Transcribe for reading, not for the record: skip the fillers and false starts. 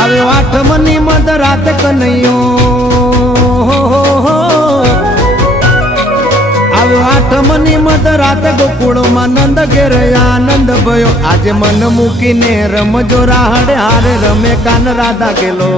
આવ્યો આઠમની મધ રાત કનૈયો, આવ્યો આઠમની મધ રાત ગોકુળમાં નંદ ઘેર આનંદ ભયો. આજે મન મૂકીને રમજો રાહડે હારે રમે કાન રાધા કેલો.